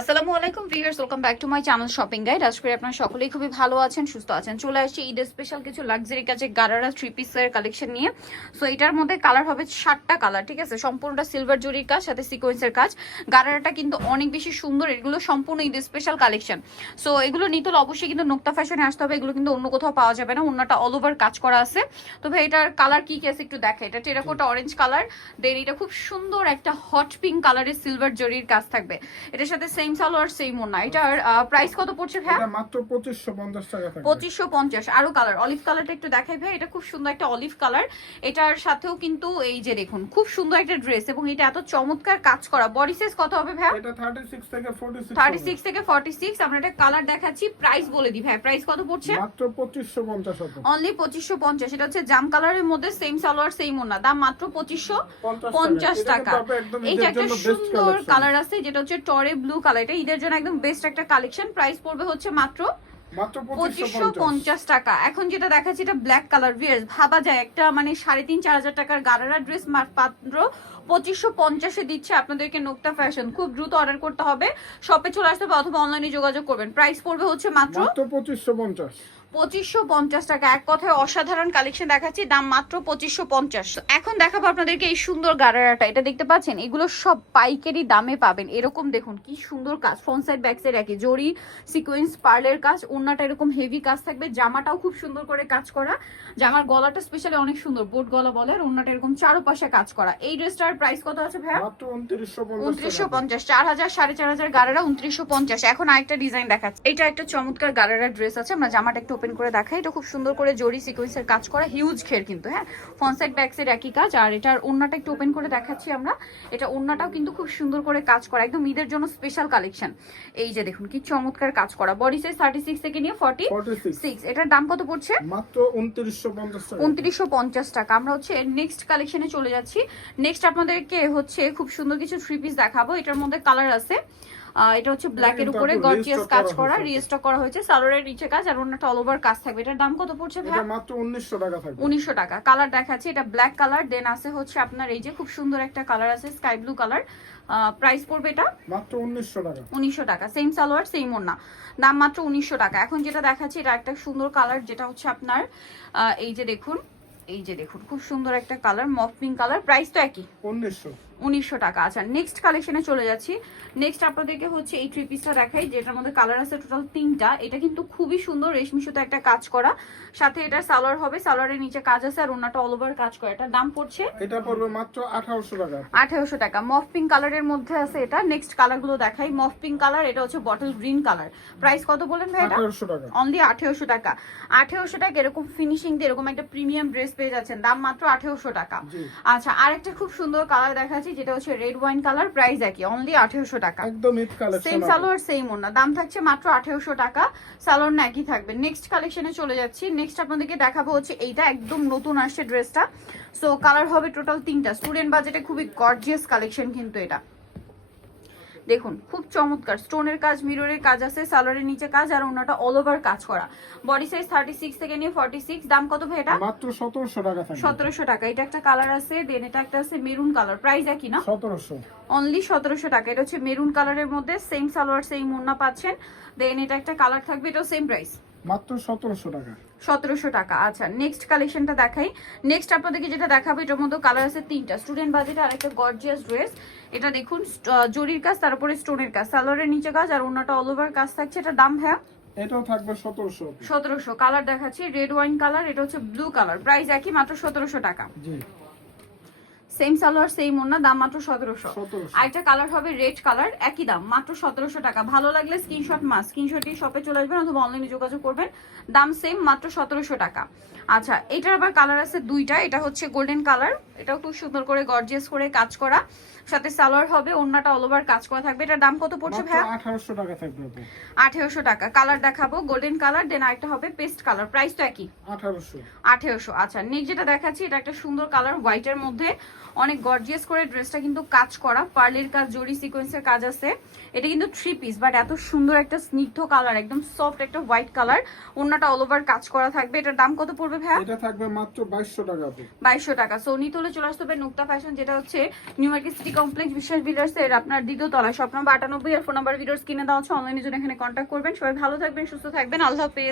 আসসালামু আলাইকুম viewers, welcome back to my channel shopping guide. আশা করি আপনারা সকলেই খুবই ভালো আছেন, সুস্থ আছেন। চলে আসছি ঈদ স্পেশাল কিছু লাক্সারি কাজে গারারা থ্রি পিসের কালেকশন নিয়ে। সো এটার মধ্যে কালার হবে 7টা কালার, ঠিক আছে? সম্পূর্ণটা সিলভার জরির কাজ, সাথে সিকোয়েন্সের কাজ। গারারাটা কিন্তু অনেক বেশি সুন্দর, এগুলো সম্পূর্ণ ঈদ স্পেশাল কালেকশন। সো এগুলো নিতে হলে অবশ্যই কিন্তু নোক্তা ফ্যাশনে আসতে হবে, এগুলো কিন্তু অন্য কোথাও পাওয়া যাবে না। অন্যটা অল ওভার কাজ করা আছে। তো ভাই এটার কালার কি আছে একটু দেখা। এটা টেরাকোটা অরেঞ্জ কালার, দেন এটা খুব সুন্দর একটা হট পিঙ্ক কালারের সিলভার জরির কাজ থাকবে। এটার সাথে সেম সালোয়ার সেম ওড়না। এটার প্রাইস কত পড়ছে ভাই? এটা মাত্র 2550 টাকা থাকবে। 2550। আরো কালার অলিভ কালারটা একটু দেখাই ভাই, এটা খুব সুন্দর একটা অলিভ কালার। এটার সাথেও কিন্তু এই যে দেখুন খুব সুন্দর একটা ড্রেস, এবং এটা এত চমৎকার কাজ করা। বডি সাইজ কত হবে ভাই? এটা 36 থেকে 46। 36 থেকে 46। আমরা এটা কালার দেখাচ্ছি, প্রাইস বলে দিই ভাই। প্রাইস কত পড়ছে? মাত্র 2550 টাকা। অনলি 2550। এটা হচ্ছে জাম কালারের মধ্যে সেম সালোয়ার সেম ওড়না, দাম মাত্র 2550 টাকা। এইটা একটা সুন্দর কালার আছে যেটা হচ্ছে টরে ব্লু কালার। এটা ঈদের জন্য একদম বেস্ট একটা কালেকশন। প্রাইস পড়বে হচ্ছে মাত্র 2550 টাকা। এখন যেটা দেখাচ্ছি এটা ব্ল্যাক কালার। ভিউয়ার্স ভাবা যায় একটা মানে 3,500-4,000 টাকার গারারা ড্রেস মাত্র 2550-এ দিচ্ছে আপনাদেরকে নোক্তা ফ্যাশন। খুব দ্রুত অর্ডার করতে হবে, শপে চলে আসতে হবে অথবা অনলাইনে যোগাযোগ করবেন। প্রাইস পড়বে হচ্ছে মাত্র 2550 টাকা। এক কথায় অসাধারণ কালেকশন দেখাচ্ছি, দাম মাত্র 2550। এখন দেখাবো আপনাদেরকে এই সুন্দর গারারাটা। এটা দেখতে পাচ্ছেন, এগুলো সব পাইকারি দামে পাবেন। এরকম দেখুন কি সুন্দর কাজ, ফ্রন্ট সাইড ব্যাক সাইড একই জরি সিকোয়েন্স পার্লের কাজ। ওড়নাটা এরকম হেভি কাজ থাকবে, জামাটাও খুব সুন্দর করে কাজ করা। জামার গলাটা স্পেশালি অনেক সুন্দর, বোট গলা বলে। আর ওড়নাটা এরকম চারপাশে কাজ করা। এই ড্রেসটার প্রাইস কত আছে ভাইয়া? মাত্র 2950। 2950। 4000 4500 গারারা 2950। এখন আরেকটা ডিজাইন দেখাচ্ছি। এটা একটা চমৎকার গারারা ড্রেস আছে, আমরা জামাটা একটু ওপেন করে দেখাই। এটা খুব সুন্দর করে জরি সিকোয়েন্সের কাজ করা, হিউজ ঘের কিন্তু, হ্যাঁ। ফ্রন্ট সাইড ব্যাক সাইড একই কাজ। আর এটার ওড়নাটা একটু ওপেন করে দেখাচ্ছি আমরা। এটা ওড়নাটাও কিন্তু খুব সুন্দর করে কাজ করা, একদম ঈদের জন্য স্পেশাল কালেকশন। এই যে দেখুন কি চমৎকার কাজ করা। বডি সাইজ 36 থেকে নিয়ে 46। এটার দাম কত পড়ছে? মাত্র 2950 টাকা। 2950 টাকা। আমরা হচ্ছে নেক্সট কালেকশনে চলে যাচ্ছি। নেক্সট আপনাদেরকে হচ্ছে খুব সুন্দর কিছু থ্রি পিস দেখাবো। এটার মধ্যে কালার আছে। এটা হচ্ছে ব্ল্যাক এর উপরে গর্জিয়াস কাজ করা, রিস্টক করা হয়েছে। সালোয়ারের নিচে কাজ আর ওন্নাটা অল ওভার কাজ থাকবে। এটার দাম কত পড়ছে ভাই? এটা মাত্র 1900 টাকা থাকবে। 1900 টাকা। কালার দেখাচ্ছি, এটা ব্ল্যাক কালার, দেন আছে হচ্ছে আপনার এই যে খুব সুন্দর একটা কালার আছে স্কাই ব্লু কালার। প্রাইস পড়বে এটা মাত্র 1900 টাকা। 1900 টাকা। সেম সালোয়ার সেম ওন্না, দাম মাত্র 1900 টাকা। এখন যেটা দেখাচ্ছি এটা একটা সুন্দর কালার, যেটা হচ্ছে আপনার এই যে দেখুন, এই যে দেখুন খুব সুন্দর একটা কালার, মফ পিঙ্ক কালার। প্রাইস তো একই, 1900 টাকা। আচ্ছা নেক্সট কালেকশনে চলে যাচ্ছি। নেক্সট আপনাদেরকে হচ্ছে এই থ্রি পিসটা দেখাই, যেটার মধ্যে কালার আছে টোটাল 3টা। এটা কিন্তু খুবই সুন্দর, রেশমি সুতো একটা কাজ করা, সাথে এটা সালোয়ার হবে, সালোয়ারের নিচে কাজ আছে আর ওন্নাটা অল ওভার কাজ করা। এটার দাম পড়ছে, এটা পড়বে মাত্র 1800 টাকা। 1800 টাকা। মফ পিঙ্ক কালারের মধ্যে আছে এটা। নেক্সট কালারগুলো দেখাই। মফ পিঙ্ক কালার, এটা হচ্ছে বটল গ্রিন কালার। প্রাইস কত বলেন ভাই এটা? 1800 টাকা। অনলি 1800 টাকা। 1800 টাকা এরকম ফিনিশিং দিয়ে এরকম একটা প্রিমিয়াম ড্রেস পেয়ে যাচ্ছেন, দাম মাত্র 1800 টাকা। আচ্ছা আরেকটা খুব সুন্দর কালার দেখাচ্ছি, যেটা হচ্ছে রেড ওয়াইন কালার। প্রাইস একই, অনলি 1800 টাকা। একদম Eid collection. Same salwar same ওড়না, দাম থাকছে মাত্র 1800 টাকা। সালোয়ার না একই থাকবে। নেক্সট কালেকশনে চলে যাচ্ছি। নেক্সট আপনাদেরকে দেখাবো হচ্ছে এইটা একদম নতুন আসছে ড্রেসটা। সো কালার হবে টোটাল 3টা। স্টুডেন্ট বাজেটে খুবই গর্জিয়াস কালেকশন কিন্তু এটা। দেখুন খুব চমৎকার স্টোনের কাজ, মিররের কাজ আছে, সালোয়ারের নিচে কাজ আর ওন্নাটা অল ওভার কাজ করা। বডি সাইজ 36 থেকে নিয়ে 46। দাম কত ভাই এটা? মাত্র 1700 টাকা থাকবে। 1700 টাকা। এটা একটা কালার আছে, দেন এটা একটা আছে মেরুন কালার। প্রাইস একই না? 1700। অনলি 1700 টাকা। এটা হচ্ছে মেরুন কালারের মধ্যে সেম সালোয়ার সেম ওন্না পাচ্ছেন। দেন এটা একটা কালার থাকবে, এটাও সেম প্রাইস, মাত্র 1700 টাকা। 1700 টাকা। আচ্ছা নেক্সট কালেকশনটা দেখাই। নেক্সট আপনাদেরকে যেটা দেখাবো এটার মধ্যে কালার আছে 3টা। স্টুডেন্ট বাজেটে আরেকটা গর্জিয়াস ড্রেস। এটা দেখুন জরির কাজ, তার উপরে স্টোনের কাজ, সালোয়ারের নিচে কাজ আর ওন্নাটা অল ওভার কাজ থাকছে। এটা দাম ভাইয়া? এটাও থাকবে 1700। 1700। কালার দেখাচ্ছি রেড ওয়াইন কালার, এটা হচ্ছে ব্লু কালার। প্রাইস একই, মাত্র 1700 টাকা। জি সেম সালোয়ার সেম ওন্না, দাম মাত্র 1700। 1700। আরেকটা কালার হবে রেড কালার, একই দাম মাত্র 1700 টাকা। ভালো লাগলে স্ক্রিনশট মাস স্ক্রিনশট দিয়ে শপে চলে আসবেন অথবা অনলাইনে যোগাযোগ করবেন, দাম সেম মাত্র 1700 টাকা। আচ্ছা এটার আবার কালার আছে 2টা। এটা হচ্ছে গোল্ডেন কালার, এটাও খুব সুন্দর করে গর্জিয়াস করে কাজ করা, সাথে সালোয়ার হবে, ওন্নাটা অল ওভার কাজ করা থাকবে। এটার দাম কত পড়ছে ভাইয়া? 1800 টাকা থাকবে। 1800 টাকা। কালার দেখাবো গোল্ডেন কালার, দেন আরেকটা হবে পেস্ট কালার। প্রাইস তো একই, 1800। 1800। আচ্ছা নেক্সট যেটা দেখাচ্ছি এটা একটা সুন্দর কালার হোয়াইটের মধ্যে, অনেক গর্জিয়াস করে ড্রেসটা কিন্তু কাজ করা, পার্লের কাজ, জরি সিকোয়েন্সের কাজ আছে। এটা কিন্তু থ্রি পিস, বাট এত সুন্দর একটা স্নিগ্ধ কালার, একদম সফট একটা হোয়াইট কালার, ওন্নাটা অল ওভার কাজ করা থাকবে। এটার দাম কত পড়বে ভাইয়া? এটা থাকবে মাত্র 2200 টাকা। 2200 টাকা। সো নিতে হলে চলে আসতে হবে নুক্তা ফ্যাশন, যেটা হচ্ছে নিউ মার্কেট সিটি কমপ্লেক্স বিশ্বাস বিল্ডার্স এর আপনার দ্বিতীয় তলায়, শপ নম্বর 98 আর ফোন নাম্বার ভিডিওস কিনে দেওয়া হচ্ছে। অনলাইনে জন্য এখানে কন্ট্যাক্ট করবেন। সবাই ভালো থাকবেন, সুস্থ থাকবেন, আল্লাহ হাফেজ।